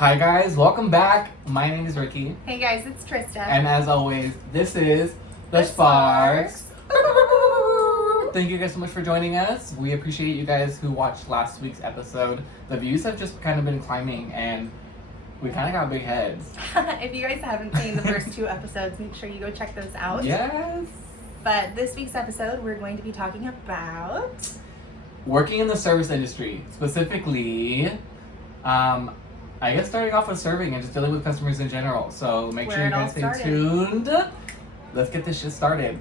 Hi guys, welcome back. My name is Ricky. Hey guys, it's Trista. And as always, this is the Sparxx. Sparxx. Thank you guys so much for joining us. We appreciate you guys who watched last week's episode. The views have just kind of been climbing and we kind of got big heads. If you guys haven't seen the first two episodes, make sure you go check those out. Yes. But this week's episode, we're going to be talking about Working in the service industry, specifically, I guess starting off with serving and just dealing with customers in general. So make sure you guys stay tuned. Let's get this shit started.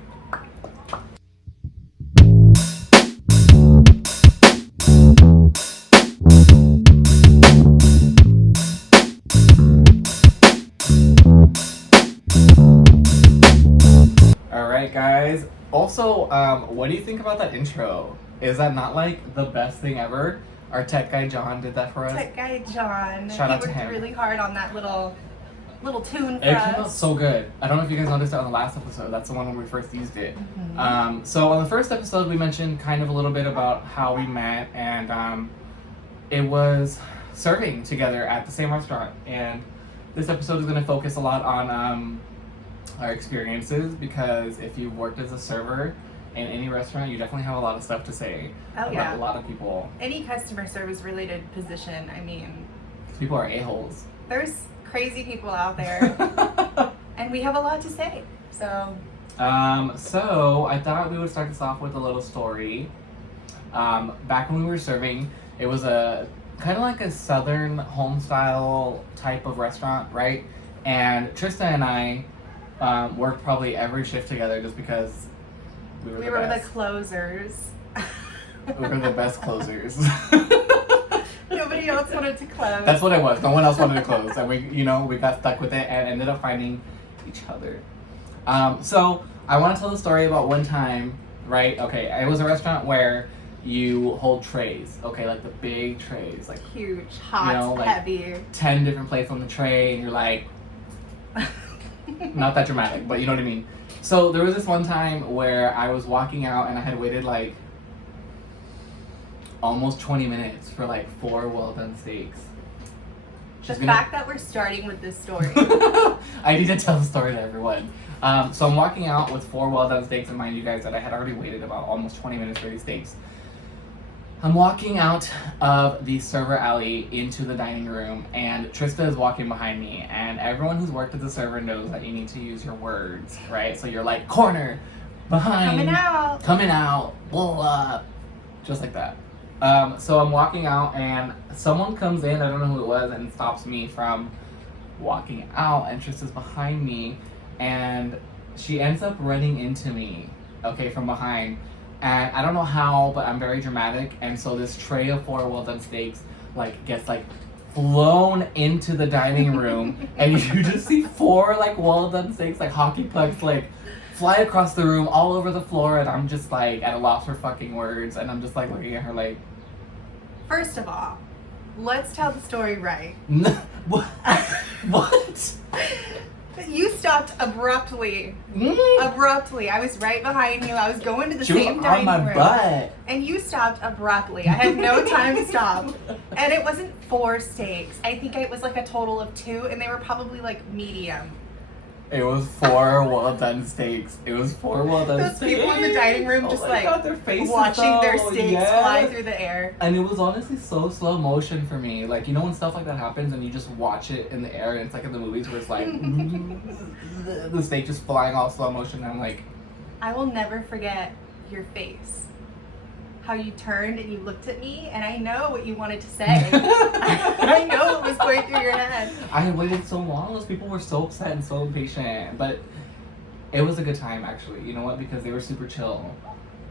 Alright guys, also, what do you think about that intro? Is that not like the best thing ever? Our tech guy John did that for us. Tech guy John. Shout out to him. He worked really hard on that little tune for It us. came out so good. I don't know if you guys noticed it on the last episode. That's the one when we first used it. Mm-hmm. So on the first episode, we mentioned kind of a little bit about how we met, and it was serving together at the same restaurant. And this episode is going to focus a lot on our experiences, because if you've worked as a server in any restaurant, you definitely have a lot of stuff to say about a lot of people. Any customer service related position, I mean, People are a-holes. there's crazy people out there, and we have a lot to say. So So I thought we would start this off with a little story. Back when we were serving, it was a kind of like a southern home style type of restaurant, right? And Trista and I worked probably every shift together just because we were the closers. We were the best closers. Nobody else wanted to close. That's what it was. No one else wanted to close, and we got stuck with it and ended up finding each other. So I want to tell the story about one time, right? Okay, it was a restaurant where you hold trays, okay, like the big trays, like huge, hot, like heavy. 10 different plates on the tray, and you're like, not that dramatic, but you know what I mean. So there was this one time where I was walking out and I had waited like almost 20 minutes for like 4 well-done steaks. The fact that we're starting with this story. I need to tell the story to everyone. So I'm walking out with 4 well-done steaks, and mind you guys that I had already waited about almost 20 minutes for these steaks. I'm walking out of the server alley into the dining room, and Trista is walking behind me, and everyone who's worked as a server knows that you need to use your words, right? So you're like, corner, behind, coming out, blow up, just like that. So I'm walking out, and someone comes in, I don't know who it was, and stops me from walking out, and Trista's behind me, and she ends up running into me, okay, from behind. And I don't know how, but I'm very dramatic, and so this tray of 4 well-done steaks like gets like flown into the dining room, and you just see 4 like well-done steaks like hockey pucks like fly across the room all over the floor, and I'm just like at a loss for fucking words, and I'm just like looking at her like. First of all, let's tell the story right. What? What? You stopped abruptly. Abruptly. I was right behind you. I was going to the same dining room. She was on my butt. And you stopped abruptly. I had no time to stop. And it wasn't 4 steaks. I think it was like a total of 2, and they were probably like medium. It was 4 well-done steaks. It was 4 well-done steaks. Those people in the dining room just their faces, watching their steaks fly through the air. And it was honestly so slow motion for me. Like, you know when stuff like that happens and you just watch it in the air, and it's like in the movies where it's like the steak just flying all slow motion, and I'm like, I will never forget your face. How you turned and you looked at me, and I know what you wanted to say. I know what was going through your head. I had waited so long. Those people were so upset and so impatient. But it was a good time, actually. You know what? Because they were super chill.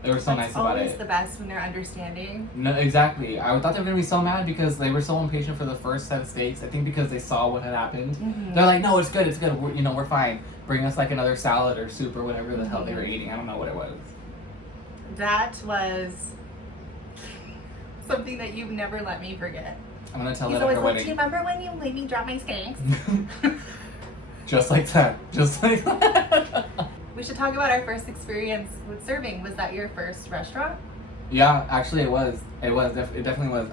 They were so nice about it. It's always the best when they're understanding. No, exactly. I thought they were going to be so mad because they were so impatient for the first set of steaks. I think because they saw what had happened. Mm-hmm. They're like, no, it's good, it's good. We're fine. Bring us like another salad or soup or whatever the hell they were eating. I don't know what it was. That was something that you've never let me forget. I'm going to tell that at her wedding. Do you remember when you made me drop my steaks? Just like that. Just like that. We should talk about our first experience with serving. Was that your first restaurant? Yeah, actually it was. It definitely was.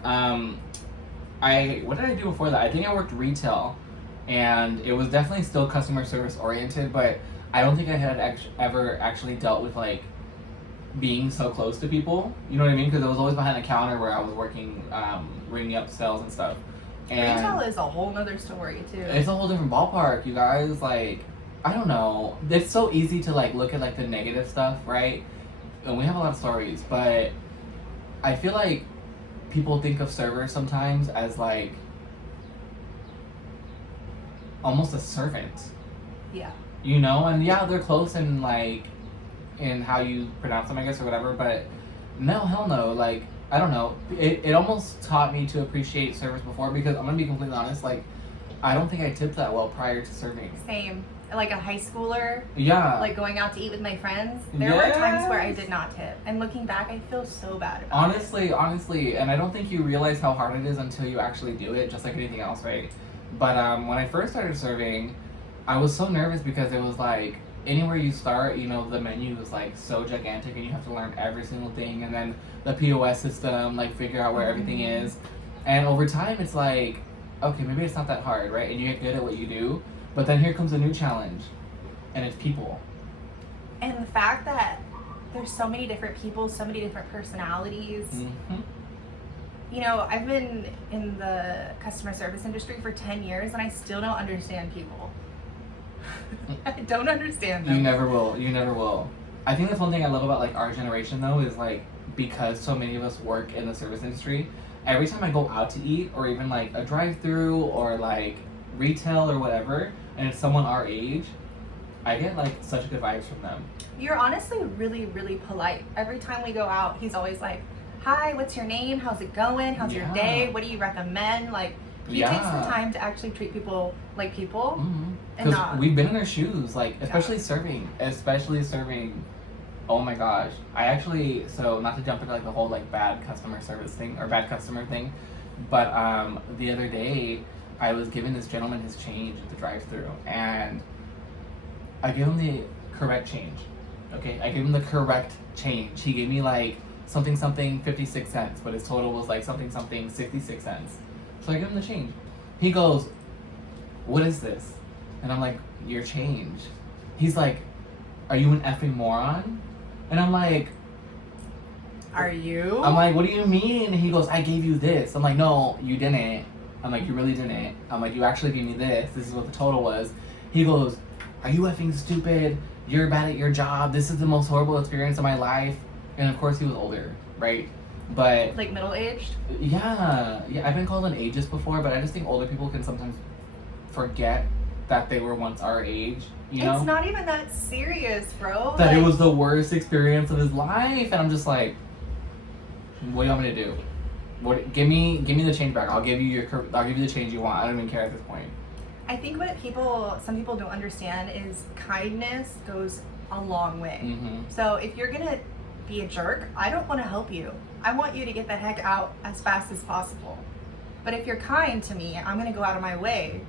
what did I do before that? I think I worked retail, and it was definitely still customer service oriented, but I don't think I had ever actually dealt with like being so close to people. You know what I mean? Because I was always behind the counter where I was working, ringing up sales and stuff. And retail is a whole nother story too. it's a whole different ballpark, you guys. Like, I don't know. It's so easy to like look at like the negative stuff, right? And we have a lot of stories, but I feel like people think of servers sometimes as like almost a servant. Yeah. You know, and yeah, they're close in like in how you pronounce them, I guess, or whatever, but no, hell no. Like, I don't know. It almost taught me to appreciate service before, because I'm gonna be completely honest, like, I don't think I tipped that well prior to serving. Same. Like a high schooler, Yeah. like going out to eat with my friends, there were times where I did not tip. And looking back, I feel so bad about it. Honestly, and I don't think you realize how hard it is until you actually do it, just like anything else, right? But when I first started serving, I was so nervous because it was like, anywhere you start, you know, the menu is like so gigantic and you have to learn every single thing, and then the POS system, like figure out where everything is. And over time, it's like, okay, maybe it's not that hard, right? And you get good at what you do. But then here comes a new challenge, and it's people. And the fact that there's so many different people, so many different personalities. Mm-hmm. You know, I've been in the customer service industry for 10 years and I still don't understand people. I don't understand them. You never will. You never will. I think that's one thing I love about like our generation though, is like, because so many of us work in the service industry, every time I go out to eat, or even like a drive-through or like retail or whatever, and it's someone our age, I get like such good vibes from them. You're honestly really, really polite. Every time we go out, he's always like, hi, what's your name? How's it going? How's your day? What do you recommend? Like, he takes the time to actually treat people like people. Because we've been in their shoes, like, especially serving. Oh my gosh. I actually, so not to jump into like the whole like bad customer service thing, or bad customer thing, but the other day, I was giving this gentleman his change at the drive-thru, and I gave him the correct change. Okay, I gave him the correct change. He gave me like something 56 cents, but his total was like something 66 cents. So I give him the change. He goes, "What is this?" And I'm like, "Your change." He's like, "Are you an effing moron?" And I'm like, "Are you?" I'm like, "What do you mean?" And he goes, "I gave you this." I'm like, "No, you didn't." I'm like, "You really didn't." I'm like, "You actually gave me this. This is what the total was." He goes, "Are you effing stupid? You're bad at your job. This is the most horrible experience of my life." And of course he was older, right? But like middle-aged? Yeah, I've been called an ageist before, but I just think older people can sometimes forget that they were once our age, you know? It's not even that serious, bro. That like, it was the worst experience of his life, and I'm just like, what do you want me to do? Give me the change back. I'll give you the change you want. I don't even care at this point. I think what some people don't understand is kindness goes a long way. So if you're gonna be a jerk, I don't want to help you. I want you to get the heck out as fast as possible. But if you're kind to me, I'm gonna go out of my way.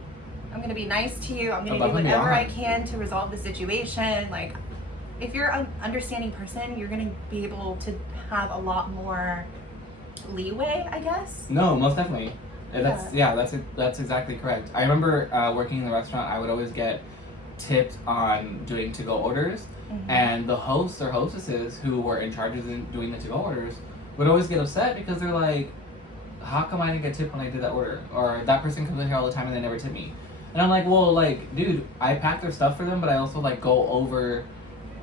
I'm gonna be nice to you. I'm gonna do whatever I can to resolve the situation. Like, if you're an understanding person, you're gonna be able to have a lot more leeway, I guess. No, most definitely. That's exactly correct. I remember working in the restaurant, I would always get tipped on doing to-go orders, and the hosts or hostesses who were in charge of doing the to-go orders would always get upset because they're like, how come I didn't get tipped when I did that order? Or that person comes in here all the time and they never tip me. And I'm like, well, like, dude, I pack their stuff for them, but I also like go over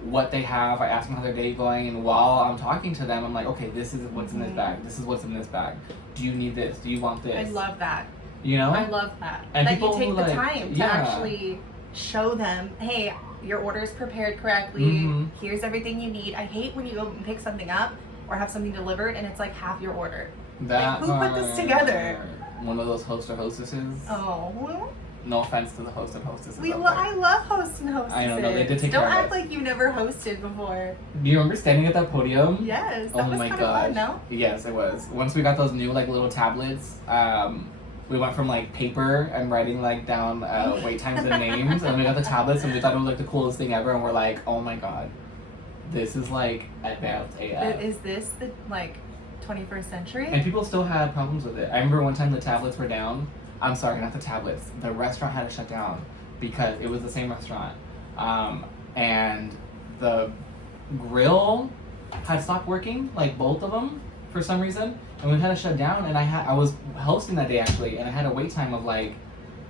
what they have. I ask them how their day going, and while I'm talking to them, I'm like, okay, this is what's in this bag. This is what's in this bag. Do you need this? Do you want this? I love that. You know? I love that. And that people you take who, the time to actually show them, hey, your order is prepared correctly. Here's everything you need. I hate when you go and pick something up or have something delivered and it's like half your order. Like, who put this together? One of those host or hostesses. Oh. No offense to the host and hostesses. I love hosts and hostesses. I know, no, they did take care of us. Don't act like you never hosted before. Do you remember standing at that podium? Yes, that was kind of fun, no? Yes, it was. Once we got those new like little tablets, we went from like paper and writing like down wait times and names, and we got the tablets, and we thought it was like the coolest thing ever, and we're like, oh my god, this is like advanced AF. Is this the like 21st century. And people still had problems with it. I remember one time the tablets were down. I'm sorry, not the tablets. The restaurant had to shut down because it was the same restaurant. And the grill had stopped working, like both of them, for some reason. And we had to shut down. And I was hosting that day actually, and I had a wait time of like,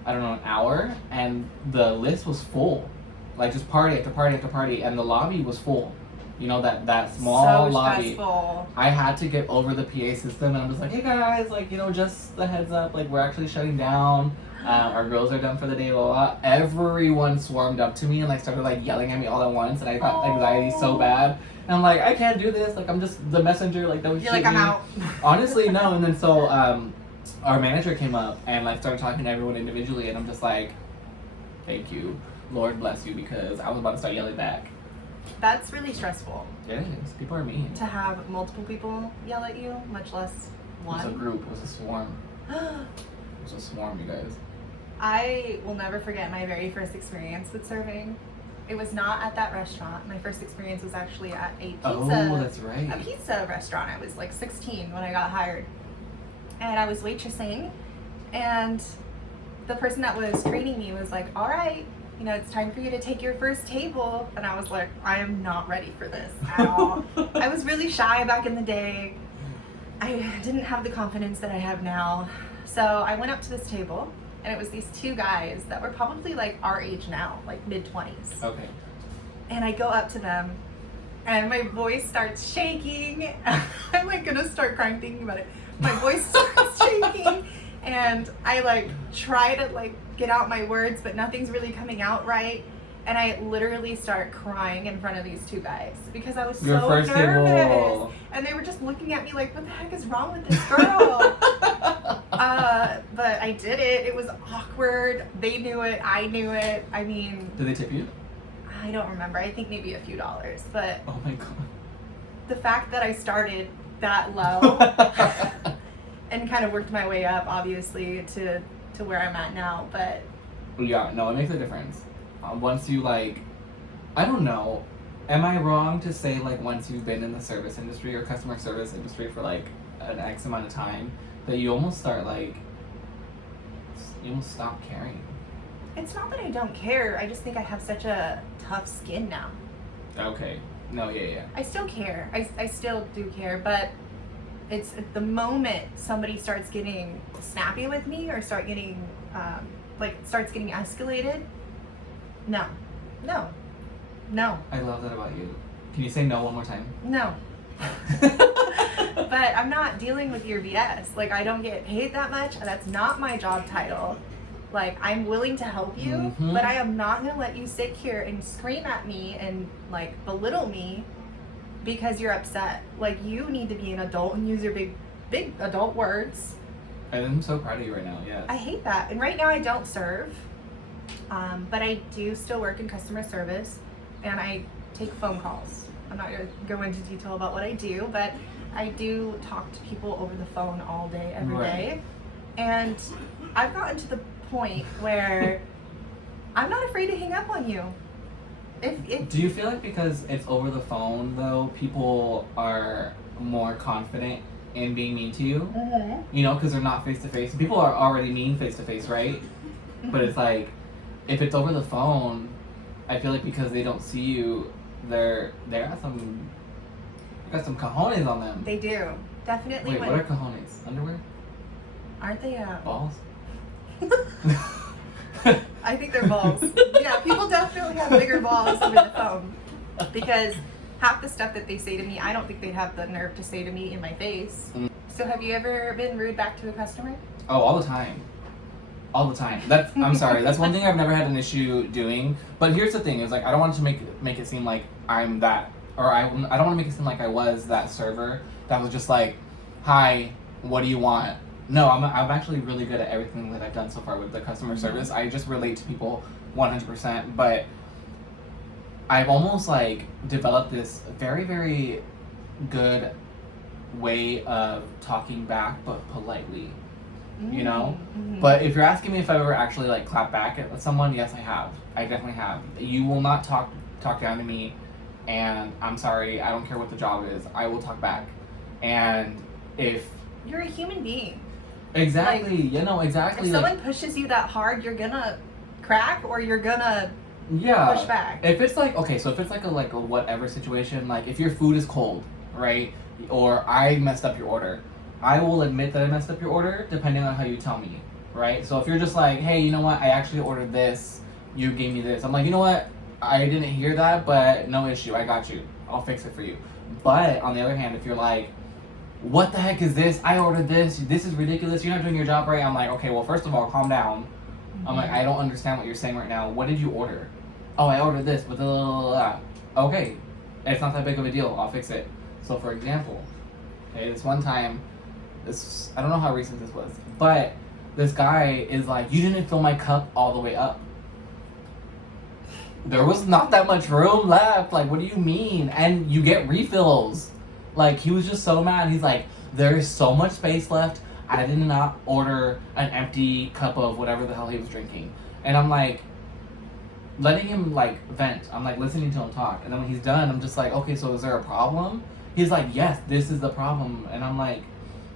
I don't know, an hour. And the list was full. Like just party after party after party. And the lobby was full. You know, that small lobby. Stressful. I had to get over the PA system, and I'm just like, hey guys, like, you know, just the heads up, like, we're actually shutting down. Our girls are done for the day, blah, blah, blah. Everyone swarmed up to me and, like, started, like, yelling at me all at once, and I got anxiety so bad. And I'm like, I can't do this. Like, I'm just the messenger. Like, don't You're shoot like, I'm me. out. Honestly, no. And then so our manager came up and, like, started talking to everyone individually, and I'm just like, thank you. Lord bless you, because I was about to start yelling back. That's really stressful. It is. People are mean. To have multiple people yell at you, much less one. It was a group. It was a swarm. It was a swarm, you guys. I will never forget my very first experience with serving. It was not at that restaurant. My first experience was actually at a pizza. Oh, that's right. A pizza restaurant. I was like 16 when I got hired, and I was waitressing, and the person that was training me was like, "All right, you know, it's time for you to take your first table." And I was like, I am not ready for this at all. I was really shy back in the day. I didn't have the confidence that I have now. So I went up to this table, and it was these two guys that were probably like our age now, like mid-20s. Okay. And I go up to them, and my voice starts shaking. I'm like gonna start crying thinking about it. My voice starts shaking, and I like try to like get out my words, but nothing's really coming out right. And I literally start crying in front of these two guys because I was Your so first nervous. table. And they were just looking at me like, what the heck is wrong with this girl? But I did it. It was awkward. They knew it. I knew it. I mean... Did they tip you? I don't remember. I think maybe a few dollars. But Oh my god. the fact that I started that low and kind of worked my way up, obviously, to where I'm at now. But Yeah, no, it makes a difference. Once you, like, I don't know, am I wrong to say, like, once you've been in the service industry or customer service industry for, like, an X amount of time, that you almost start, like, you almost stop caring? it's not that I don't care. I just think I have such a tough skin now. Okay. No, yeah. I still care. I still do care, but it's at the moment somebody starts getting snappy with me or starts getting escalated. No. I love that about you. Can you say no one more time? No. But I'm not dealing with your BS. Like, I don't get paid that much. That's not my job title. Like, I'm willing to help you, but I am not gonna let you sit here and scream at me and like belittle me because you're upset. Like, you need to be an adult and use your big adult words. I'm so proud of you right now, yes. I hate that. And right now I don't serve, but I do still work in customer service, and I take phone calls. I'm not gonna go into detail about what I do, but I do talk to people over the phone all day, every day. And I've gotten to the point where I'm not afraid to hang up on you. If Do you feel like because it's over the phone, though, people are more confident in being mean to you? You know, because they're not face-to-face. People are already mean face-to-face, right? But it's like, if it's over the phone, I feel like because they don't see you, they got some cojones on them. They do. Definitely. Wait, what are cojones? Underwear? Aren't they Balls? I think they're balls. Yeah, people definitely have bigger balls over the phone because half the stuff that they say to me, I don't think they'd have the nerve to say to me in my face. So have you ever been rude back to a customer? Oh, all the time. All the time. I'm sorry. That's one thing I've never had an issue doing. But here's the thing: is like I don't want to make it seem like I'm that, or I don't want to make it seem like I was that server that was just like, "Hi, what do you want?" No, I'm actually really good at everything that I've done so far with the customer service. I just relate to people 100%. But I've almost like developed this very, very good way of talking back, but politely. You know? But if you're asking me if I've ever actually like clapped back at someone, yes, I have. I definitely have. You will not talk down to me, and I'm sorry, I don't care what the job is, I will talk back. And if you're a human being. exactly, Like, you know, exactly. If like, someone pushes you that hard, you're gonna crack or you're gonna yeah, push back. if it's like okay, so if it's like a whatever situation, like if your food is cold, right, or I messed up your order, I will admit that I messed up your order depending on how you tell me, right? So if you're just like, hey, you know what, I actually ordered this, you gave me this, I'm like, you know what, I didn't hear that, but no issue, I got you, I'll fix it for you. But on the other hand, if you're like, what the heck is this? I ordered this is ridiculous, you're not doing your job right, I'm like, okay, well, first of all, calm down. I'm like, I don't understand what you're saying right now. What did you order? Oh, I ordered this, but okay, it's not that big of a deal. I'll fix it. So, for example, okay, this one time, I don't know how recent this was, but this guy is like, you didn't fill my cup all the way up. There was not that much room left. Like, what do you mean? And you get refills. Like, he was just so mad. He's like, there is so much space left. I did not order an empty cup of whatever the hell he was drinking. And I'm like, letting him like vent. I'm like listening to him talk. And then when he's done, I'm just like, okay, so is there a problem? He's like, yes, this is the problem. And I'm like,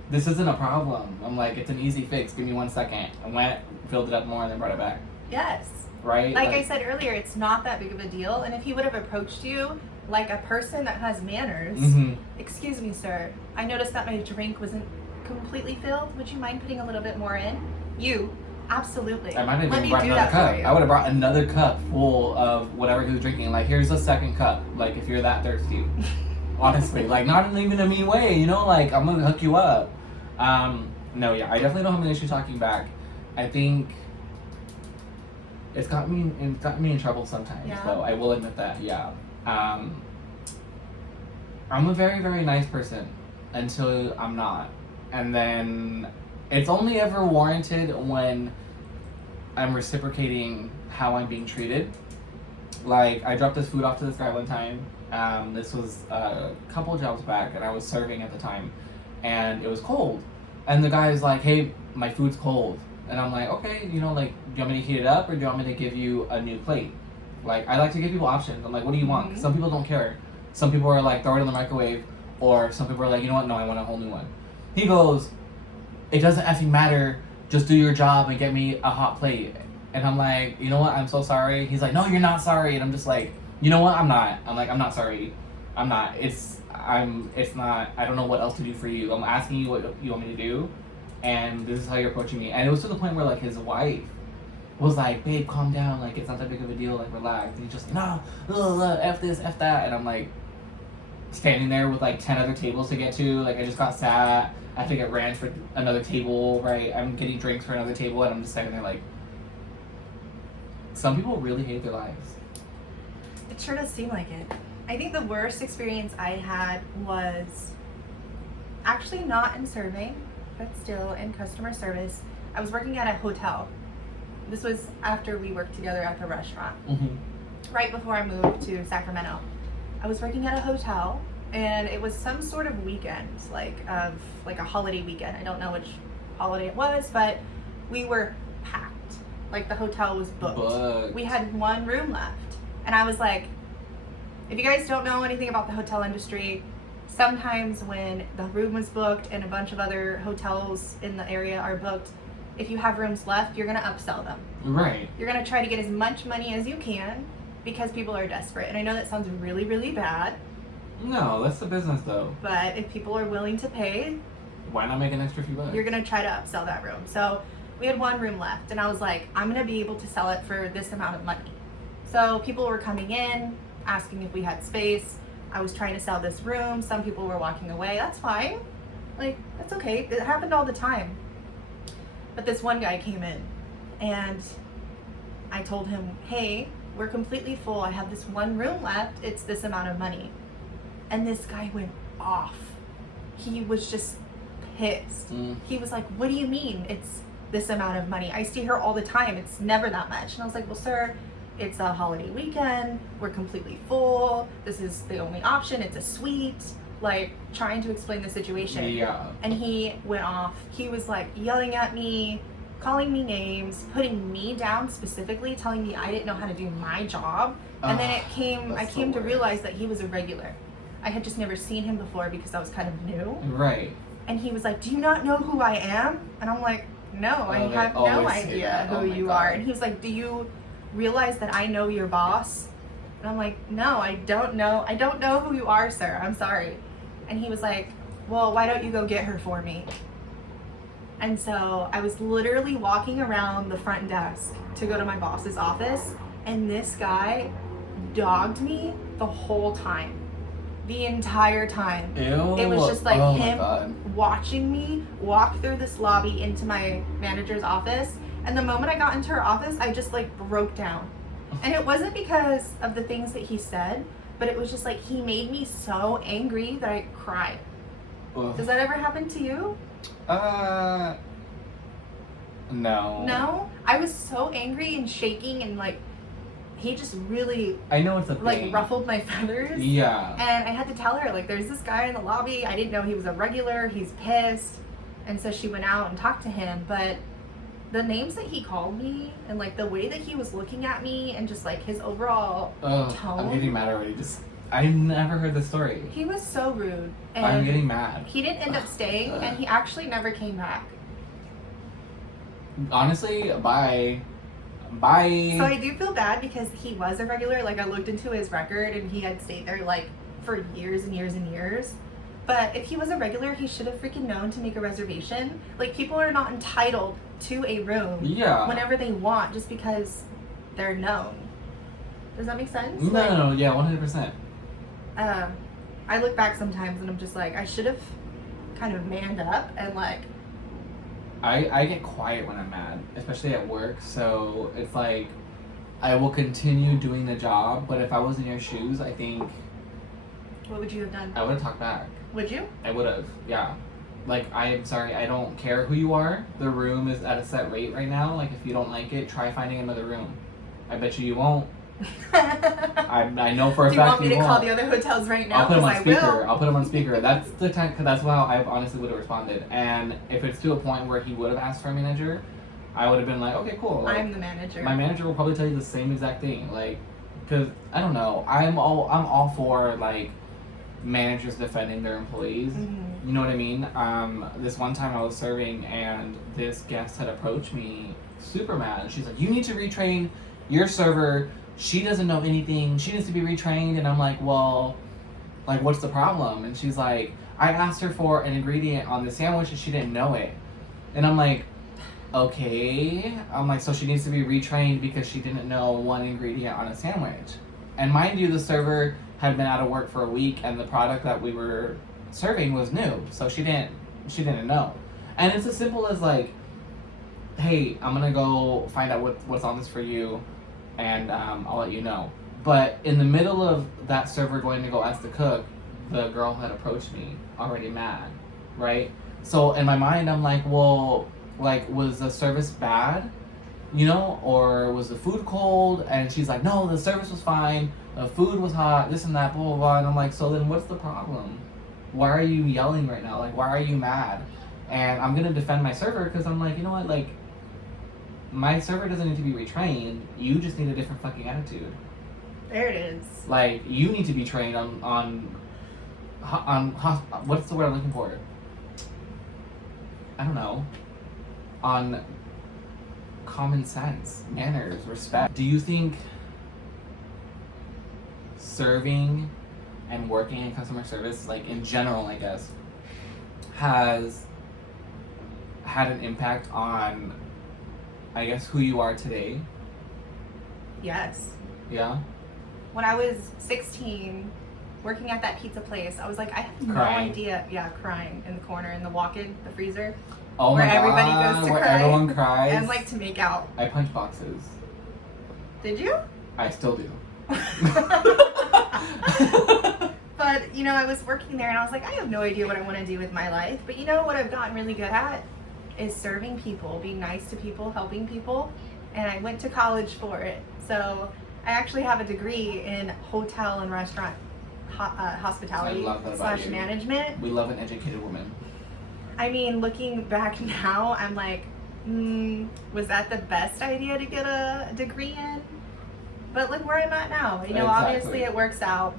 this isn't a problem. I'm like, it's an easy fix. Give me 1 second. I went, filled it up more, and then brought it back. Yes. Right? Like I said earlier, it's not that big of a deal. And if he would have approached you like a person that has manners, excuse me, sir, I noticed that my drink wasn't completely filled. Would you mind putting a little bit more in? You, absolutely. I might have even brought another cup. I would have brought another cup full of whatever he was drinking. Like, here's a second cup. Like, if you're that thirsty. Honestly. Like, not even a mean way, you know? Like, I'm going to hook you up. No, yeah, I definitely don't have an issue talking back. I think it's got me in trouble sometimes, though. I will admit that, yeah. I'm a very, very nice person until I'm not. And then it's only ever warranted when I'm reciprocating how I'm being treated. Like, I dropped this food off to this guy one time. This was a couple jobs back, and I was serving at the time, and it was cold. And the guy is like, hey, my food's cold. And I'm like, okay, you know, like, do you want me to heat it up, or do you want me to give you a new plate? Like, I like to give people options. I'm like, what do you want? 'Cause some people don't care. Some people are like, throw it in the microwave, or some people are like, you know what, no, I want a whole new one. He goes, it doesn't effing matter, just do your job and get me a hot plate. And I'm like, you know what, I'm so sorry. He's like, no, you're not sorry. And I'm just like, you know what, I'm not. I'm like, I'm not sorry. I'm not. It's not, I don't know what else to do for you. I'm asking you what you want me to do, and this is how you're approaching me. And it was to the point where, like, his wife was like, babe, calm down, like, it's not that big of a deal, like, relax. And he's just like, no, F this, F that. And I'm like, standing there with like 10 other tables to get to. Like, I just got sat, I have to get ranch for another table, right? I'm getting drinks for another table, and I'm just standing there like, some people really hate their lives. It sure does seem like it. I think the worst experience I had was actually not in serving, but still in customer service. I was working at a hotel. This was after we worked together at the restaurant, right before I moved to Sacramento. I was working at a hotel, and it was some sort of weekend, like a holiday weekend. I don't know which holiday it was, but we were packed. Like, the hotel was booked. We had one room left. And I was like, if you guys don't know anything about the hotel industry, sometimes when the room was booked and a bunch of other hotels in the area are booked, if you have rooms left, you're going to upsell them. Right. You're going to try to get as much money as you can because people are desperate. And I know that sounds really, really bad. No, that's the business, though. But if people are willing to pay, why not make an extra few bucks? You're going to try to upsell that room. So we had one room left, and I was like, I'm going to be able to sell it for this amount of money. So people were coming in, asking if we had space. I was trying to sell this room. Some people were walking away. That's fine. Like, that's okay. It happened all the time. But this one guy came in, and I told him, hey, we're completely full. I have this one room left. It's this amount of money. And this guy went off. He was just pissed. He was like, what do you mean it's this amount of money? I stay here all the time. It's never that much. And I was like, well, sir, it's a holiday weekend. We're completely full. This is the only option. It's a suite. Like, trying to explain the situation. Yeah. And he went off. He was like yelling at me, calling me names, putting me down specifically, telling me I didn't know how to do my job. And then I came to realize that he was a regular. I had just never seen him before because I was kind of new. Right. And he was like, do you not know who I am? And I'm like, no, I have no idea who you are. And he was like, do you realize that I know your boss? And I'm like, no, I don't know who you are, sir. I'm sorry. And he was like, well, why don't you go get her for me? And so I was literally walking around the front desk to go to my boss's office, and this guy dogged me the whole time. The entire time. Ew. It was just like him watching me walk through this lobby into my manager's office. And the moment I got into her office, I just like broke down. And it wasn't because of the things that he said, but it was just like he made me so angry that I cried. Ugh. Does that ever happen to you? No. No? I was so angry and shaking, and like he just really, I know it's a like thing. ruffled my feathers. Yeah. And I had to tell her, like, there's this guy in the lobby. I didn't know he was a regular. He's pissed. And so she went out and talked to him. But the names that he called me and like the way that he was looking at me and just like his overall tone. I'm getting mad already. I never heard the story. He was so rude. And I'm getting mad. He didn't end up staying, and he actually never came back. Honestly, bye. So I do feel bad because he was a regular. Like, I looked into his record and he had stayed there like for years and years and years. But if he was a regular, he should have freaking known to make a reservation. Like, people are not entitled to a room whenever they want just because they're known. Does that make sense? No, yeah, 100%. I look back sometimes and I'm just like, I should have kind of manned up and like. I get quiet when I'm mad, especially at work, so it's like I will continue doing the job, but if I was in your shoes, I think... What would you have done? I would have talked back. Would you? I would have, yeah. Like, I am sorry, I don't care who you are. The room is at a set rate right now. Like, if you don't like it, try finding another room. I bet you won't. I know for a fact you won't. Do you want me to call the other hotels right now? I'll put them on speaker. I'll put them on speaker. That's the time, because that's how I honestly would have responded. And if it's to a point where he would have asked for a manager, I would have been like, okay, cool. Like, I'm the manager. My manager will probably tell you the same exact thing. Like, because I don't know, I'm all for like managers defending their employees. Mm-hmm. You know what I mean? This one time I was serving and this guest had approached me super mad. And she's like, you need to retrain your server. She doesn't know anything. She needs to be retrained. And I'm like, well, like, what's the problem? And she's like, I asked her for an ingredient on the sandwich and she didn't know it. And I'm like, okay. I'm like, so she needs to be retrained because she didn't know one ingredient on a sandwich. And mind you, the server had been out of work for a week and the product that we were serving was new. So she didn't know. And it's as simple as like, hey, I'm gonna go find out what's on this for you, and I'll let you know. But in the middle of that server going to go ask the cook, the girl had approached me, already mad, right? So in my mind, I'm like, well, like, was the service bad, you know, or was the food cold? And she's like, no, the service was fine, the food was hot, this and that, blah, blah, blah. And I'm like, so then what's the problem? Why are you yelling right now? Like, why are you mad? And I'm gonna defend my server because I'm like, you know what, like, my server doesn't need to be retrained. You just need a different fucking attitude. There it is. Like, you need to be trained on what's the word I'm looking for? I don't know. On common sense, manners, respect. Do you think serving and working in customer service, like in general, I guess, has had an impact on, I guess, who you are today? Yes. Yeah? When I was 16, working at that pizza place, I was like, I have no Crying. idea. Yeah, crying in the corner, in the walk-in, the freezer. Oh where my God, everybody goes to where cry. everyone cries. And like to make out. I punch boxes. Did you? I still do. But, you know, I was working there and I was like, I have no idea what I want to do with my life. But you know what I've gotten really good at is serving people, being nice to people, helping people. And I went to college for it. So I actually have a degree in hotel and restaurant hospitality / management. We love an educated woman. I mean, looking back now, I'm like, was that the best idea to get a degree in? But look where I'm at now. You know, Exactly. Obviously it works out.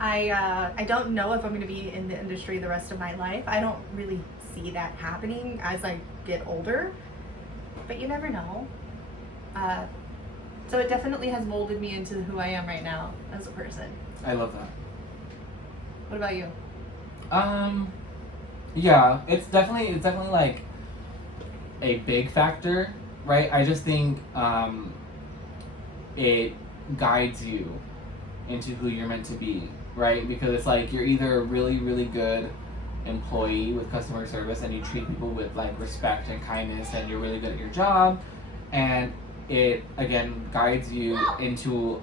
I don't know if I'm going to be in the industry the rest of my life. I don't really see that happening as I get older, but you never know. So it definitely has molded me into who I am right now as a person. I love that. What about you? Yeah, it's definitely like a big factor, right? I just think it guides you into who you're meant to be, right? Because it's like you're either a really, really good employee with customer service and you treat people with like respect and kindness and you're really good at your job, and it again guides you into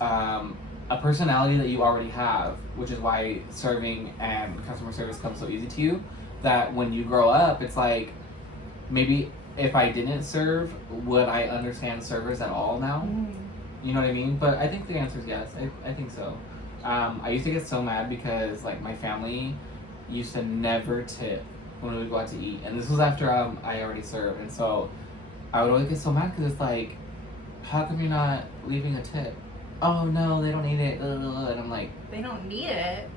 a personality that you already have, which is why serving and customer service comes so easy to you. That when you grow up, it's like maybe if I didn't serve, would I understand servers at all now? You know what I mean? But I think the answer is yes. I think so. I used to get so mad because like my family used to never tip when we would go out to eat, and this was after I already served, and so I would always get so mad because it's like, how come you're not leaving a tip? Oh no, they don't need it. And I'm like, they don't need it.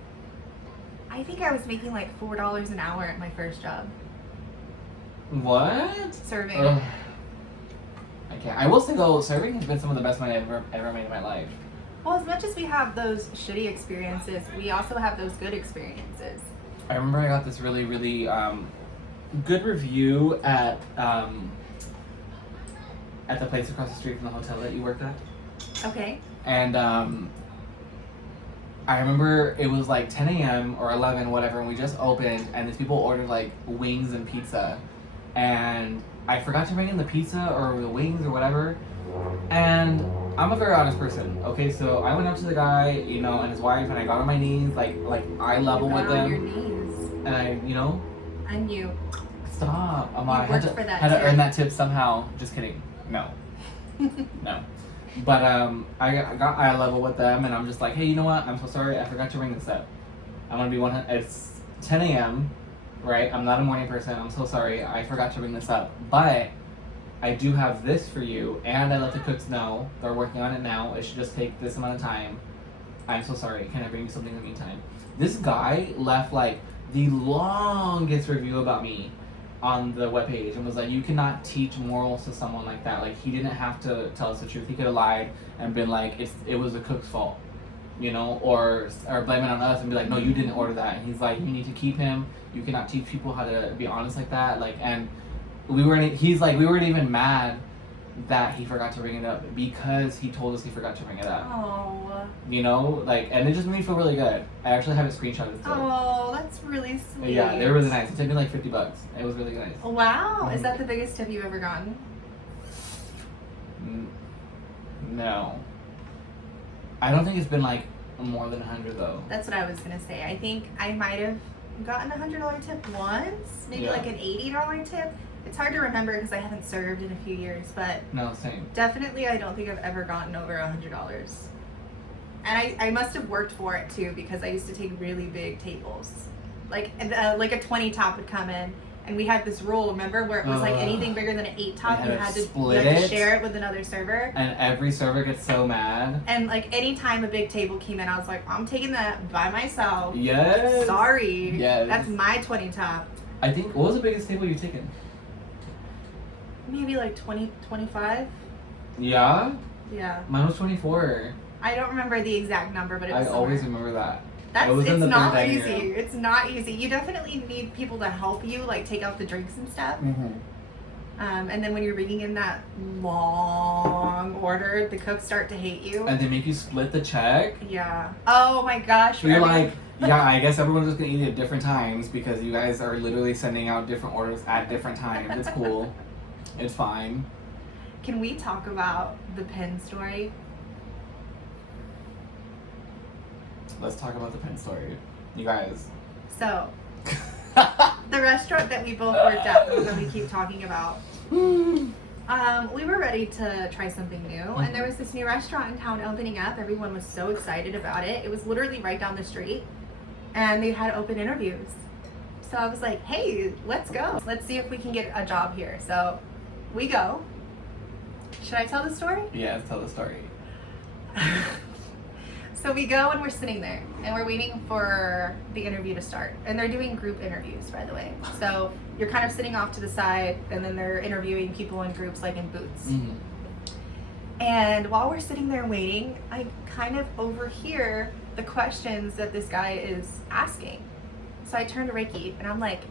I think I was making like $4 an hour at my first job. what? Serving. Ugh. I can't. I will say though, serving has been some of the best money I've ever made in my life. Well, as much as we have those shitty experiences, we also have those good experiences. I remember I got this really, really good review at the place across the street from the hotel that you worked at. Okay. And I remember it was like 10 a.m. or 11, whatever, and we just opened, and these people ordered like wings and pizza. And I forgot to bring in the pizza or the wings or whatever. And I'm a very honest person, okay? So I went up to the guy, you know, and his wife, and I got on my knees, like eye level with them. On your knees. And I, you know. And you. Stop. You worked for that had to tip. earn that tip somehow. Just kidding. No. No. But I got eye level with them, and I'm just like, hey, you know what? I'm so sorry. I forgot to ring this up. I'm gonna be it's 10 a.m. Right? I'm not a morning person. I'm so sorry. I forgot to ring this up. But I do have this for you, and I let the cooks know they're working on it now. It should just take this amount of time. I'm so sorry. Can I bring you something in the meantime? This guy left like the longest review about me on the webpage and was like, you cannot teach morals to someone like that. Like, he didn't have to tell us the truth. He could have lied and been like, it was the cook's fault, you know, or blame it on us and be like, no, you didn't order that. And he's like, you need to keep him. You cannot teach people how to be honest like that. Like, and we weren't even mad that he forgot to bring it up because he told us he forgot to bring it up. Oh. You know, like, and it just made me feel really good. I actually have a screenshot of it too. Oh, that's really sweet. Yeah, they were really nice. It took me like $50. It was really nice. Wow. Mm-hmm. Is that the biggest tip you've ever gotten? No. I don't think it's been like more than 100 though. That's what I was gonna say. I think I might have gotten a $100 tip once, maybe like an $80 tip. It's hard to remember because I haven't served in a few years, but no, same. Definitely, I don't think I've ever gotten over $100. And I must have worked for it too because I used to take really big tables, like a 20 top would come in, and we had this rule, remember, where it was like anything bigger than an 8 top, you had to share it with another server. And every server gets so mad. And like any time a big table came in, I was like, I'm taking that by myself. Yes. Sorry. Yes. That's my 20 top. I think, what was the biggest table you've taken? Maybe like 20, 25. Yeah? Yeah. Mine was 24. I don't remember the exact number, but it was I always remember that. It's not easy. It's not easy. You definitely need people to help you, like take out the drinks and stuff. Mm-hmm. And then when you're bringing in that long order, the cooks start to hate you. And they make you split the check. Yeah. Oh my gosh. So you're like, yeah, I guess everyone's just gonna eat at different times because you guys are literally sending out different orders at different times. It's cool. It's fine. Can we talk about the pen story? Let's talk about the pen story. You guys. So, the restaurant that we both worked at, that we keep talking about, we were ready to try something new, and there was this new restaurant in town opening up. Everyone was so excited about it. It was literally right down the street, and they had open interviews. So I was like, hey, let's go. Let's see if we can get a job here. So we go. Should I tell the story? Yeah, tell the story. So we go and we're sitting there and we're waiting for the interview to start. And they're doing group interviews, by the way. So you're kind of sitting off to the side and then they're interviewing people in groups, like in booths. Mm-hmm. And while we're sitting there waiting, I kind of overhear the questions that this guy is asking. So I turn to Ricky and I'm like,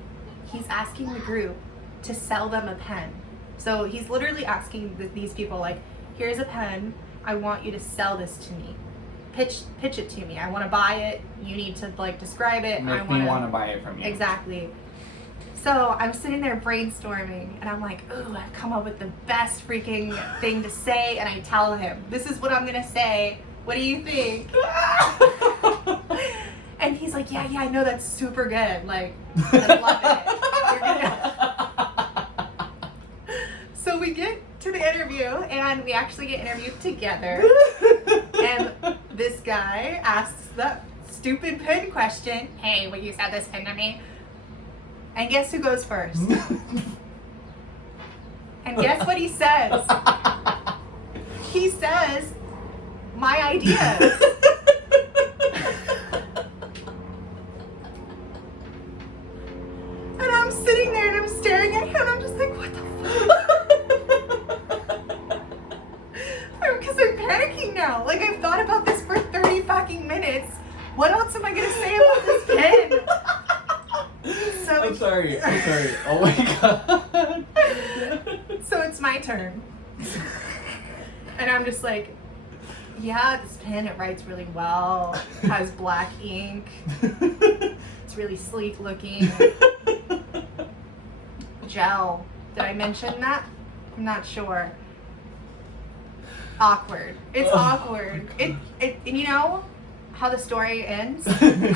he's asking the group to sell them a pen. So he's literally asking these people, like, here's a pen. I want you to sell this to me. Pitch it to me. I want to buy it. You need to like describe it. Make me want to buy it from you. Exactly. So I'm sitting there brainstorming and I'm like, ooh, I've come up with the best freaking thing to say. And I tell him, this is what I'm going to say. What do you think? And he's like, yeah, I know, that's super good. Like, I love it. So we get to the interview and we actually get interviewed together. And this guy asks that stupid pen question. Hey, will you sell this pen to me? And guess who goes first? And guess what he says? He says, my ideas. And I'm sitting there and I'm staring at him and I'm just like, what the fuck? Because I'm panicking now. Like, I've thought about this for 30 fucking minutes. What else am I going to say about this pen? So I'm sorry. Oh my god. So it's my turn. And I'm just like, yeah, this pen, it writes really well. It has black ink. It's really sleek looking. Gel. Did I mention that? I'm not sure. Awkward. It's awkward. And you know how the story ends? Do you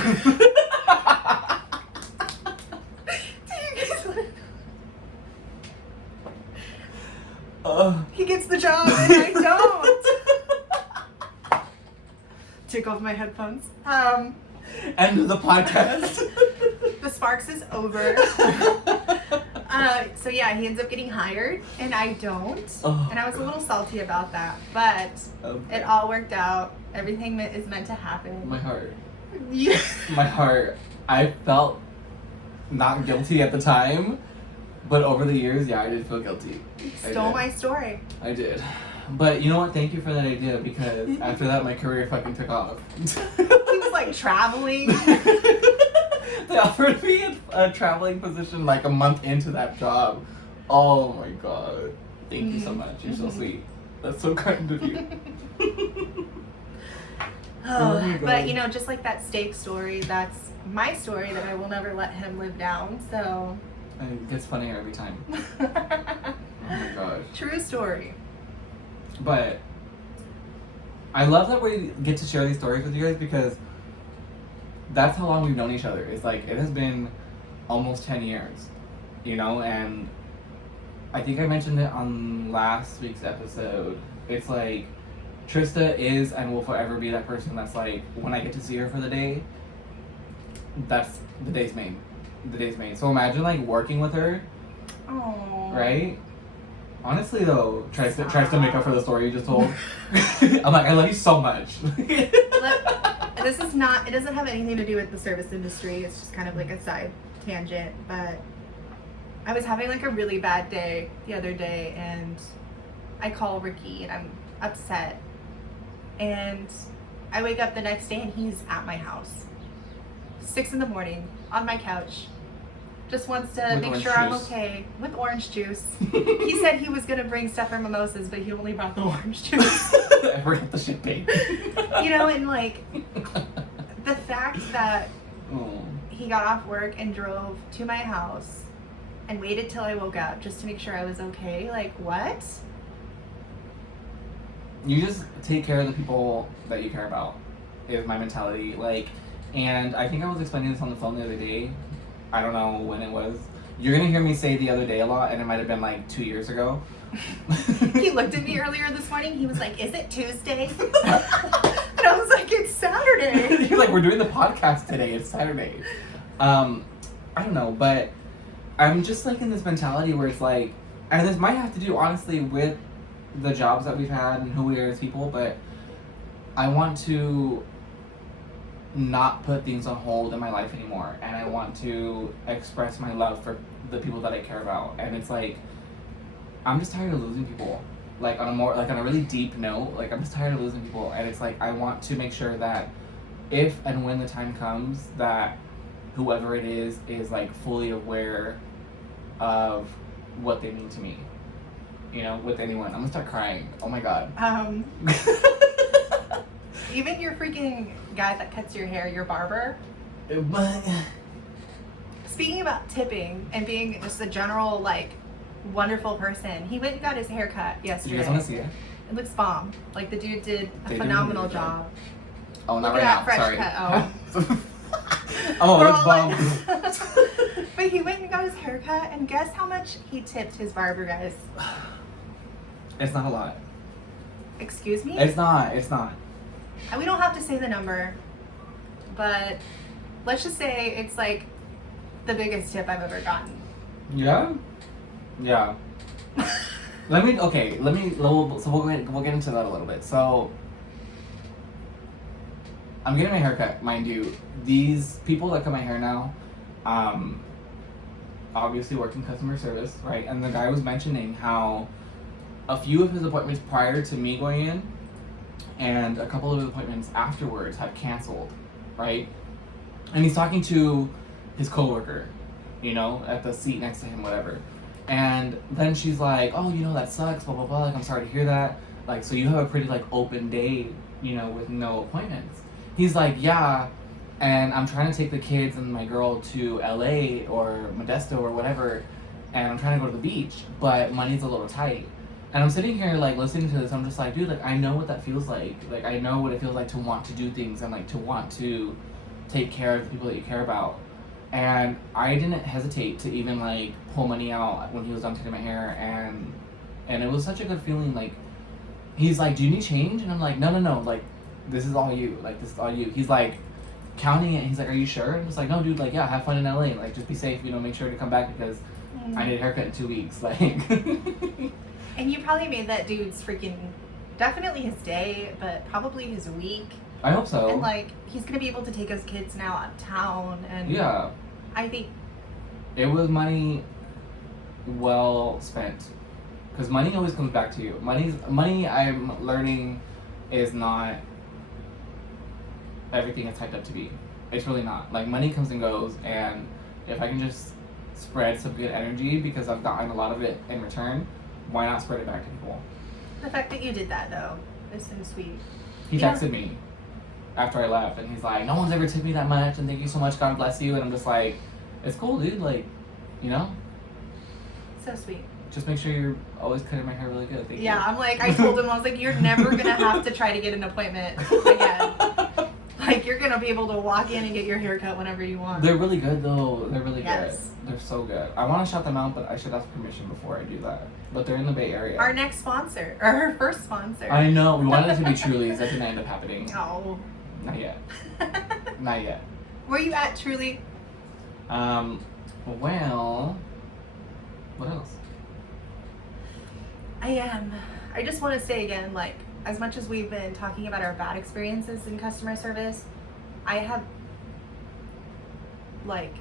guys want He gets the job and I don't. Take off my headphones. End of the podcast. The Sparxx is over. So yeah, he ends up getting hired and I don't. Oh, and I was a little salty about that, but it all worked out. Everything is meant to happen. My heart. Yeah. My heart. I felt not guilty at the time, but over the years, yeah, I did feel guilty. You stole my story. I did. But you know what? Thank you for that idea, because after that, my career fucking took off. He was like traveling. They offered me a traveling position like a month into that job. Oh my god. Thank you so much. You're so sweet. That's so kind of you. Oh but you know, just like that steak story, that's my story that I will never let him live down. So it gets funnier every time. Oh my gosh. True story. But I love that we get to share these stories with you guys, because that's how long we've known each other. It's like, it has been almost 10 years, you know, and I think I mentioned it on last week's episode. It's like, Trista is and will forever be that person that's like, when I get to see her for the day, that's the day's made. The day's made. So imagine like working with her, Oh. right? Honestly though, tries to make up for the story you just told. I'm like, I love you so much. This is not, it doesn't have anything to do with the service industry. It's just kind of like a side tangent. But I was having like a really bad day the other day and I call Ricky and I'm upset. And I wake up the next day and he's at my house. 6 a.m. on my couch. Just wants to make sure I'm okay with orange juice. He said he was gonna bring stuff for mimosas, but he only brought the orange juice. I forgot the shipping. You know, and like the fact that he got off work and drove to my house and waited till I woke up just to make sure I was okay. Like, what? You just take care of the people that you care about, is my mentality. Like, and I think I was explaining this on the phone the other day. I don't know when it was. You're gonna hear me say the other day a lot, and it might have been like 2 years ago. He looked at me earlier this morning. He was like, "Is it Tuesday?" And I was like, "It's Saturday." You're like, "We're doing the podcast today. It's Saturday." I don't know, but I'm just like in this mentality where it's like, and this might have to do honestly with the jobs that we've had and who we are as people, but I want to not put things on hold in my life anymore, and I want to express my love for the people that I care about. And it's like, I'm just tired of losing people. Like on a really deep note, like I'm just tired of losing people, and it's like I want to make sure that if and when the time comes, that whoever it is like fully aware of what they mean to me. You know, with anyone. I'm gonna start crying. Oh my god. Even your freaking guy that cuts your hair, your barber. Speaking about tipping and being just a general like wonderful person, he went and got his hair cut yesterday. You guys want to see it? It looks bomb. Like the dude did a phenomenal job. Oh, not Look right at now. that fresh Sorry. cut. Oh. Oh, We're it's all bomb. like- But he went and got his hair cut, and guess how much he tipped his barber, guys? It's not a lot. Excuse me? It's not. And we don't have to say the number, but let's just say it's like the biggest tip I've ever gotten. Yeah? Yeah. We'll get into that a little bit. So, I'm getting my hair cut, mind you. These people that cut my hair now, obviously work in customer service, right? And the guy was mentioning how a few of his appointments prior to me going in and a couple of his appointments afterwards have canceled, right? And he's talking to his coworker, you know, at the seat next to him, whatever. And then she's like, oh, you know, that sucks, blah, blah, blah. Like, I'm sorry to hear that. Like, so you have a pretty, like, open day, you know, with no appointments. He's like, yeah, and I'm trying to take the kids and my girl to LA or Modesto or whatever, and I'm trying to go to the beach, but money's a little tight. And I'm sitting here, like, listening to this, I'm just like, dude, like, I know what that feels like. Like, I know what it feels like to want to do things and, like, to want to take care of the people that you care about. And I didn't hesitate to even, like, pull money out when he was done cutting my hair, and it was such a good feeling. Like, he's like, do you need change? And I'm like, no, like, this is all you. Like, this is all you. He's like, counting it, he's like, are you sure? And I'm just like, no, dude, like, yeah, have fun in LA. Like, just be safe, you know, make sure to come back because I need a haircut in 2 weeks. Like... And you probably made that dude's freaking, definitely his day, but probably his week. I hope so. And like, he's gonna be able to take his kids now out of town, and yeah, I think it was money well spent. Because money always comes back to you. Money. I'm learning is not everything it's hyped up to be. It's really not. Like, money comes and goes, and if I can just spread some good energy because I've gotten a lot of it in return, why not spread it back to people? the fact that you did that though is so sweet. He texted me after I left, and he's like, no one's ever tipped me that much, and thank you so much, God bless you. And I'm just like, it's cool, dude. Like, you know? So sweet. Just make sure you're always cutting my hair really good. Thank Yeah, you. I'm like, I told him, I was like, you're never gonna have to try to get an appointment again. Like, you're gonna be able to walk in and get your hair cut whenever you want. They're really good, though. They're really Yes. good. They're so good. I want to shout them out, but I should ask permission before I do that. But they're in the Bay Area. Our next sponsor, or our first sponsor. I know. We wanted it to be Truly's. That didn't end up happening. Oh. Not yet. Not yet. Where you at, Truly? Well, what else? I just want to say again, like, as much as we've been talking about our bad experiences in customer service, I have, like,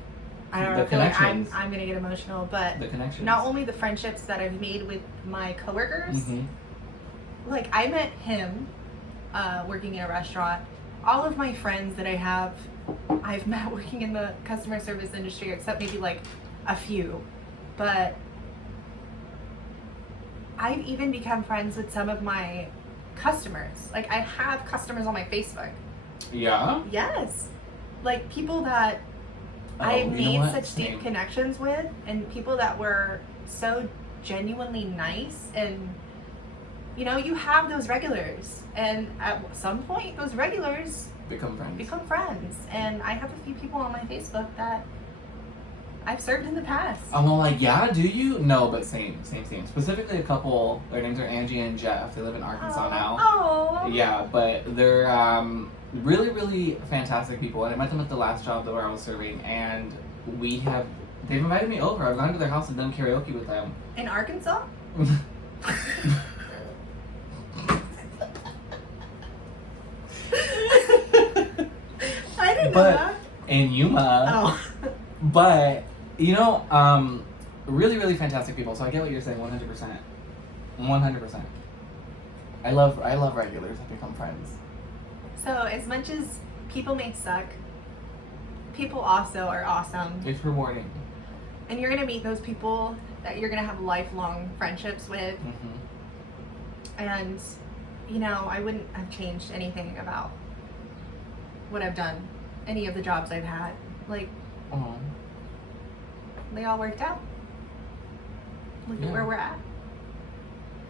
I don't know, I feel like I'm gonna get emotional, but The connections. not only the friendships that I've made with my coworkers, Mm-hmm. like, I met him working in a restaurant. All of my friends that I've met working in the customer service industry, except maybe like a few, but I've even become friends with some of my customers. Like, I have customers on my Facebook. Yeah? Yes. Like, people that I you know made what? such Same. deep connections with, and people that were so genuinely nice. And, you know, you have those regulars, and at some point those regulars Become friends. become friends. And I have a few people on my Facebook that I've served in the past. I'm all like, yeah, do you? No, but same. Specifically a couple, their names are Angie and Jeff. They live in Arkansas now. Oh. Yeah, but they're really, really fantastic people. And I met them at the last job where I was serving, and they've invited me over. I've gone to their house and done karaoke with them. In Arkansas? I didn't know that. In Yuma. Oh. But, you know, really, really fantastic people. So I get what you're saying 100%. 100%. I love regulars that become friends. So as much as people may suck, people also are awesome. It's rewarding. And you're going to meet those people that you're going to have lifelong friendships with. Mm-hmm. And, you know, I wouldn't have changed anything about what I've done, any of the jobs I've had. Like, they all worked out. Look at where we're at.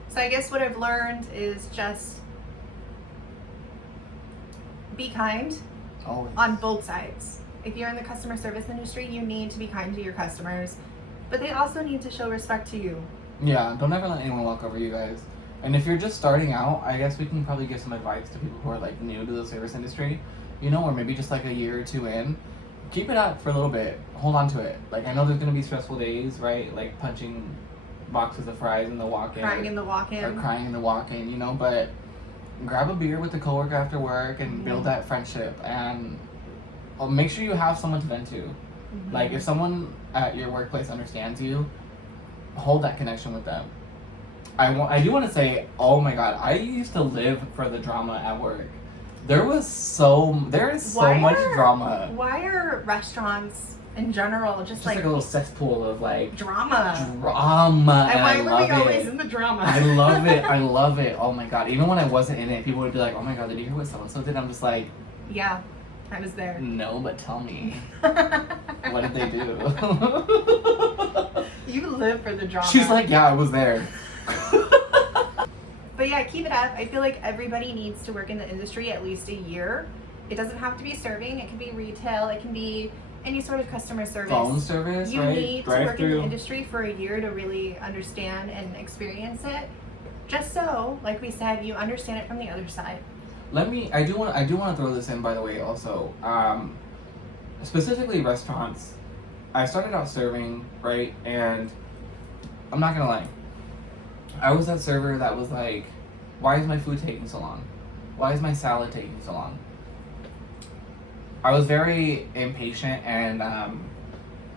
So I guess what I've learned is just be kind. Always. On both sides. If you're in the customer service industry, you need to be kind to your customers, but they also need to show respect to you. Yeah, don't ever let anyone walk over you guys. And if you're just starting out, I guess we can probably give some advice to people who are like new to the service industry, you know, or maybe just like a year or two in. Keep it up for a little bit. Hold on to it. Like, I know there's going to be stressful days, right? Like punching boxes of fries in the walk-in. Crying in the walk-in. Or crying in the walk-in, you know, but grab a beer with a coworker after work and build that friendship, and make sure you have someone to vent to. Mm-hmm. Like, if someone at your workplace understands you, hold that connection with them. I do want to say, oh my god, I used to live for the drama at work. There is so much drama. Why are restaurants in general just like a little cesspool of like drama? And why were we always in the drama? I love it. I love it. Oh my god. Even when I wasn't in it, people would be like, oh my god, did you hear what so-and-so did? I'm just like, yeah, I was there. No, but tell me. What did they do? You live for the drama. She's like, yeah, I was there. But yeah, keep it up. I feel like everybody needs to work in the industry at least a year. It doesn't have to be serving. It can be retail. It can be any sort of customer service. Phone service, you right? need to work in the industry for a year to really understand and experience it. Just so, like we said, you understand it from the other side. I do want to throw this in, by the way, also. Specifically restaurants. I started out serving, right? And I'm not gonna lie. I was that server that was like, why is my food taking so long? Why is my salad taking so long? I was very impatient and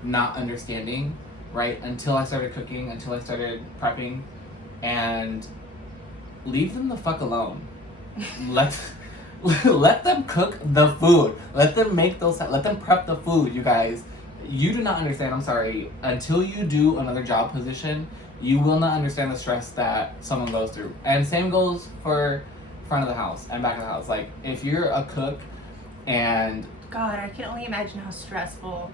not understanding, right? Until I started cooking, until I started prepping, and leave them the fuck alone. Let them cook the food. Let them make let them prep the food, you guys. You do not understand, I'm sorry. Until you do another job position, you will not understand the stress that someone goes through. And same goes for front of the house and back of the house. Like, if you're a cook and... God, I can only imagine how stressful.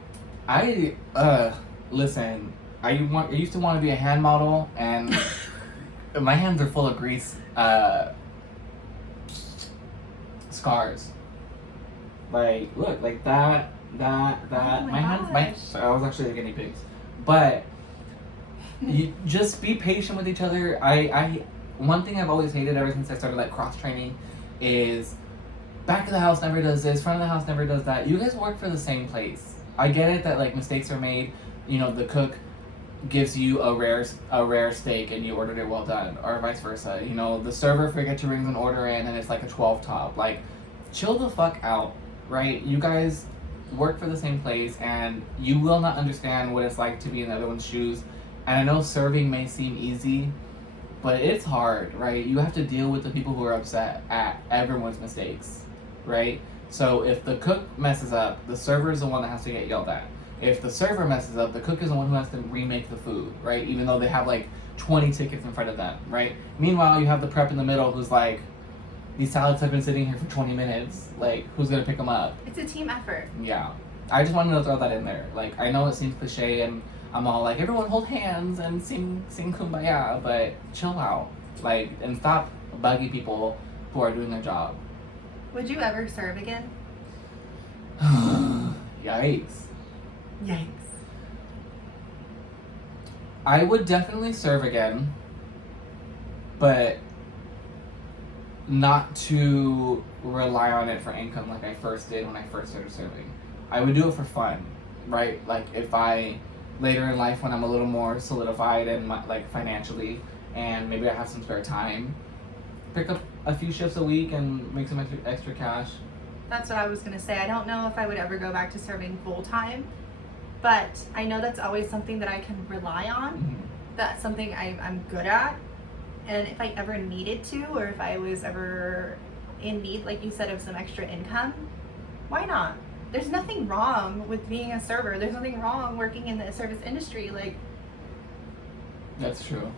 Listen, I used to want to be a hand model, and my hands are full of grease, scars. Like, look, like that. Oh my hands, sorry, I was actually the guinea pigs. But you just be patient with each other. One thing I've always hated ever since I started like cross training is back of the house never does this, front of the house never does that. You guys work for the same place. I get it that like mistakes are made. You know, the cook gives you a rare steak and you ordered it well done, or vice versa. You know, the server forgets to bring an order in and it's like a 12 top. Like, chill the fuck out, right? You guys work for the same place and you will not understand what it's like to be in the other one's shoes. And I know serving may seem easy, but it's hard, right? You have to deal with the people who are upset at everyone's mistakes, right? So if the cook messes up, the server is the one that has to get yelled at. If the server messes up, the cook is the one who has to remake the food, right? Even though they have like 20 tickets in front of them, right? Meanwhile, you have the prep in the middle who's like, these salads have been sitting here for 20 minutes. Like, who's gonna pick them up? It's a team effort. Yeah. I just wanted to throw that in there. Like, I know it seems cliche and I'm all like, everyone hold hands and sing kumbaya, but chill out. Like, and stop bugging people who are doing their job. Would you ever serve again? Yikes. Yikes. I would definitely serve again, but not to rely on it for income like I first did when I first started serving. I would do it for fun, right? Like, if I later in life when I'm a little more solidified and like financially, and maybe I have some spare time, pick up a few shifts a week and make some extra cash. That's what I was gonna say. I don't know if I would ever go back to serving full time, but I know that's always something that I can rely on. Mm-hmm. That's something I'm good at. And if I ever needed to, or if I was ever in need, like you said, of some extra income, why not? There's nothing wrong with being a server. There's nothing wrong working in the service industry. Like, that's true.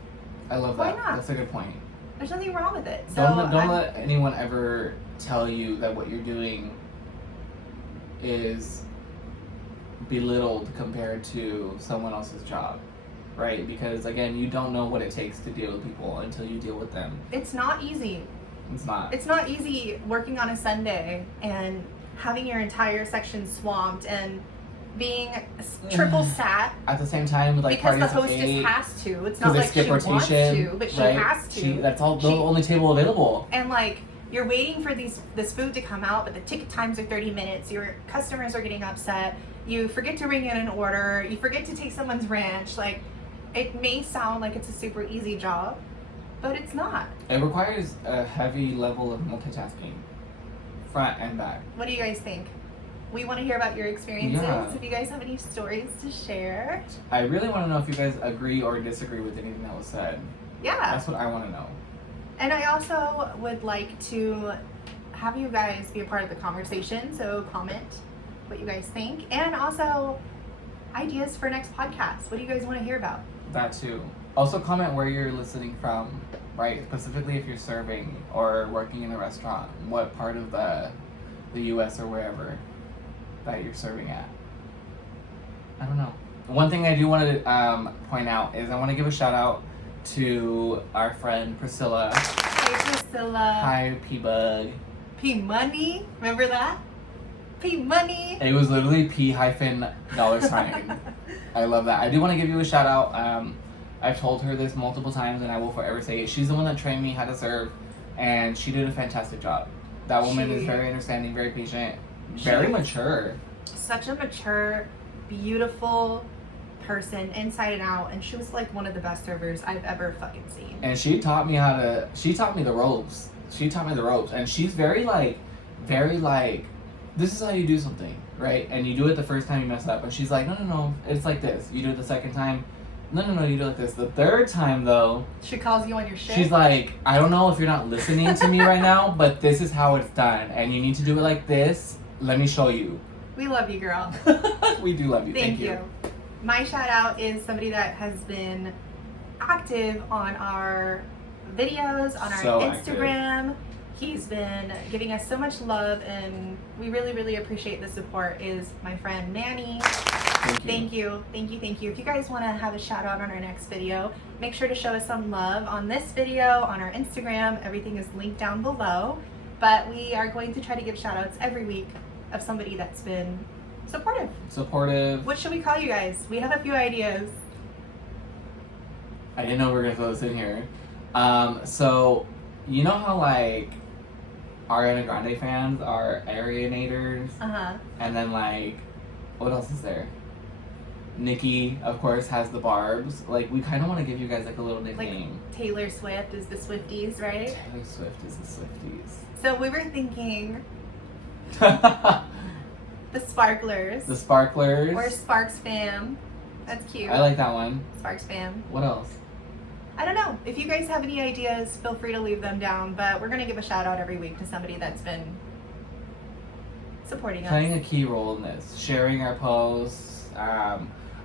I love why that. not? That's a good point. There's nothing wrong with it. So Don't let anyone ever tell you that what you're doing is belittled compared to someone else's job, right? Because again, you don't know what it takes to deal with people until you deal with them. It's not easy. It's not. It's not easy working on a Sunday and having your entire section swamped and being triple sat. At the same time, like because the parties of hostess 8, has to. It's not they like skip she rotation, wants to, but she right? has to. That's all the only table available. And like, you're waiting for this food to come out, but the ticket times are 30 minutes. Your customers are getting upset. You forget to ring in an order. You forget to take someone's ranch. Like, it may sound like it's a super easy job, but it's not. It requires a heavy level of multitasking, front and back. What do you guys think? We want to hear about your experiences. Yeah. If you guys have any stories to share. I really want to know if you guys agree or disagree with anything that was said. Yeah. That's what I want to know. And I also would like to have you guys be a part of the conversation. So comment what you guys think. And also ideas for next podcast. What do you guys want to hear about? That too. Also comment where you're listening from, right? Specifically if you're serving or working in a restaurant. What part of the US or wherever that you're serving at. I don't know. One thing I do want to point out is I want to give a shout out to our friend Priscilla. Hey Priscilla. Hi P-Bug. P-Money. Remember that? P-Money. It was literally $. I love that. I do want to give you a shout out. I've told her this multiple times and I will forever say it. She's the one that trained me how to serve and she did a fantastic job. That woman is very understanding, very patient, very mature. Such a mature, beautiful person inside and out, and she was like one of the best servers I've ever fucking seen. And she taught me the ropes. And she's very like, this is how you do something, right? And you do it the first time you mess up. And she's like, no, it's like this. You do it the second time. No, you do it like this. The third time though, she calls you on your shit. She's like, I don't know if you're not listening to me right now, but this is how it's done. And you need to do it like this. Let me show you. We love you, girl. We do love you. Thank you. My shout out is somebody that has been active on our videos, on our Instagram. Active. He's been giving us so much love, and we really, really appreciate the support, is my friend Manny. Thank you. If you guys want to have a shout out on our next video, make sure to show us some love on this video, on our Instagram. Everything is linked down below. But we are going to try to give shout outs every week of somebody that's been supportive. What should we call you guys? We have a few ideas. I didn't know we were going to throw this in here. So, you know how like Ariana Grande fans are Arianators? Uh-huh. And then like, what else is there? Nikki, of course, has the Barbs. Like, we kind of want to give you guys like a little nickname. Like Taylor Swift is the Swifties, right? Taylor Swift is the Swifties. So we were thinking the Sparklers. The Sparklers. Or Sparxx fam. That's cute. I like that one. Sparxx fam. What else? I don't know. If you guys have any ideas, feel free to leave them down. But we're going to give a shout out every week to somebody that's been supporting us. Playing a key role in this. Sharing our posts.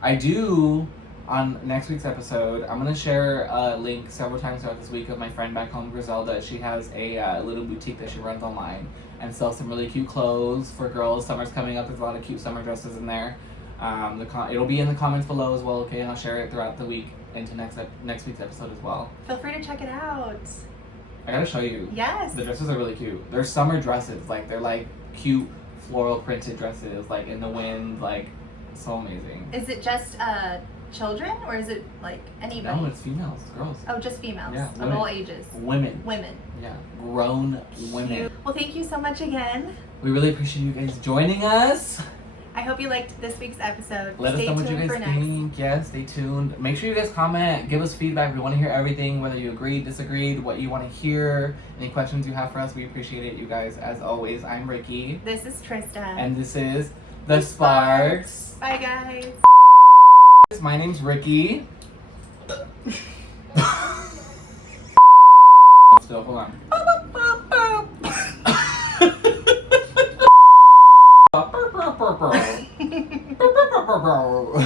I do, on next week's episode, I'm going to share a link several times throughout this week of my friend back home, Griselda. She has a little boutique that she runs online and sells some really cute clothes for girls. Summer's coming up. There's a lot of cute summer dresses in there. It'll be in the comments below as well, okay? And I'll share it throughout the week into next week's episode as well. Feel free to check it out. I gotta show you. Yes. The dresses are really cute. They're summer dresses. Like, they're like cute floral printed dresses, like in the wind, like so amazing. Is it just children, or is it like anybody? No, it's females, girls. Oh, just females. Yeah, of all ages. Women. Yeah, grown women. Cute. Well, thank you so much again. We really appreciate you guys joining us. I hope you liked this week's episode. Let us Stay know what you tuned guys for next. think. Yeah, stay tuned. Make sure you guys comment, give us feedback. We want to hear everything, whether you agreed, disagreed, what you want to hear, any questions you have for us. We appreciate it, you guys. As always, I'm Ricky. This is Trista. And this is the Sparxx. Bye, guys. My name's Ricky. Still, hold on. Burp, burp, burp, burp. Burp, burp, burp, burp.